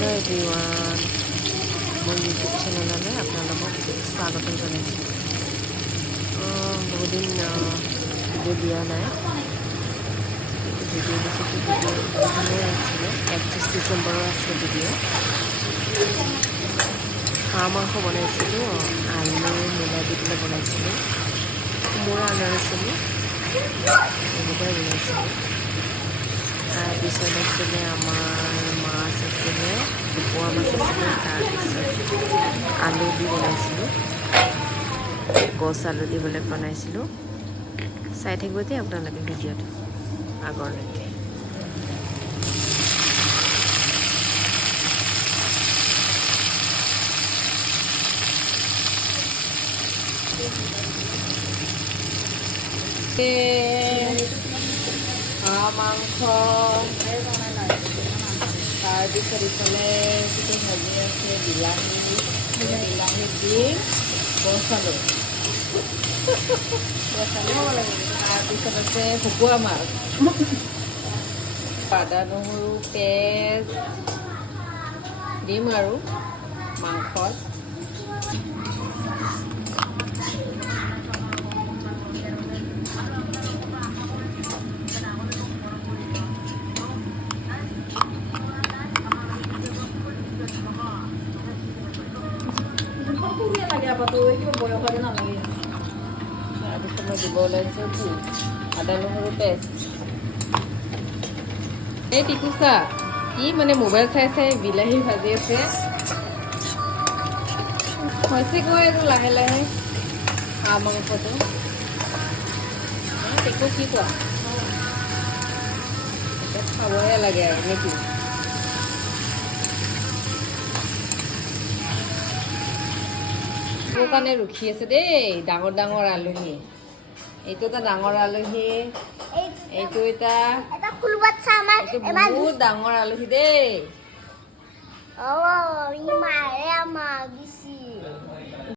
hello everyone मोर YouTube channel अपना स्वागत जानाइछो बहुत दिन भिडिओ दिया ना भिडिओ दिशो भिडिओ 31 डिसेम्बर आछे भिडिओ हाँह मांस बनाइছিলো आलू मिला दी पे बनाइছিলো कोमोरा आनिছিলো এনেকৈ बनाइছিলো তাৰপিছত আছিলে আমাৰ মাছ আছিলে পোৱা মাছ আছিলে তাৰপিছত আলু দি বনাইছিলোঁ গছ আলু দি বনাইছিলোঁ চাই থাকিব দেই আপোনালোকে ভিডিঅ'টো আগৰলৈকে হাঁহ মাংস তাৰপিছত ইফালে যিটো ভাজি আছে বিলাহী দি গছ আলু হ'ব লাগে তাৰপিছত আছে ভকুৱা মাছ আদা নহৰু পেঁয়াজ দিম আৰু মাংসত তাৰপিছত মই দিব ওলাইছোঁ কি আদা নহৰু পেষ্ট এই টিকুচা কি মানে মোবাইল চাই চাই বিলাহী ভাজি আছে হৈছে গৈ আৰু লাহে লাহে হাঁহ মাংসটো টিকু কি কোৱা এতিয়া খাবহে লাগে আৰু নেকি মোৰ কাৰণে ৰখি আছে দেই ডাঙৰ ডাঙৰ আলহী এইটো এটা ডাঙৰ আলহী এইটো এটা বহুত ডাঙৰ আলহী দেই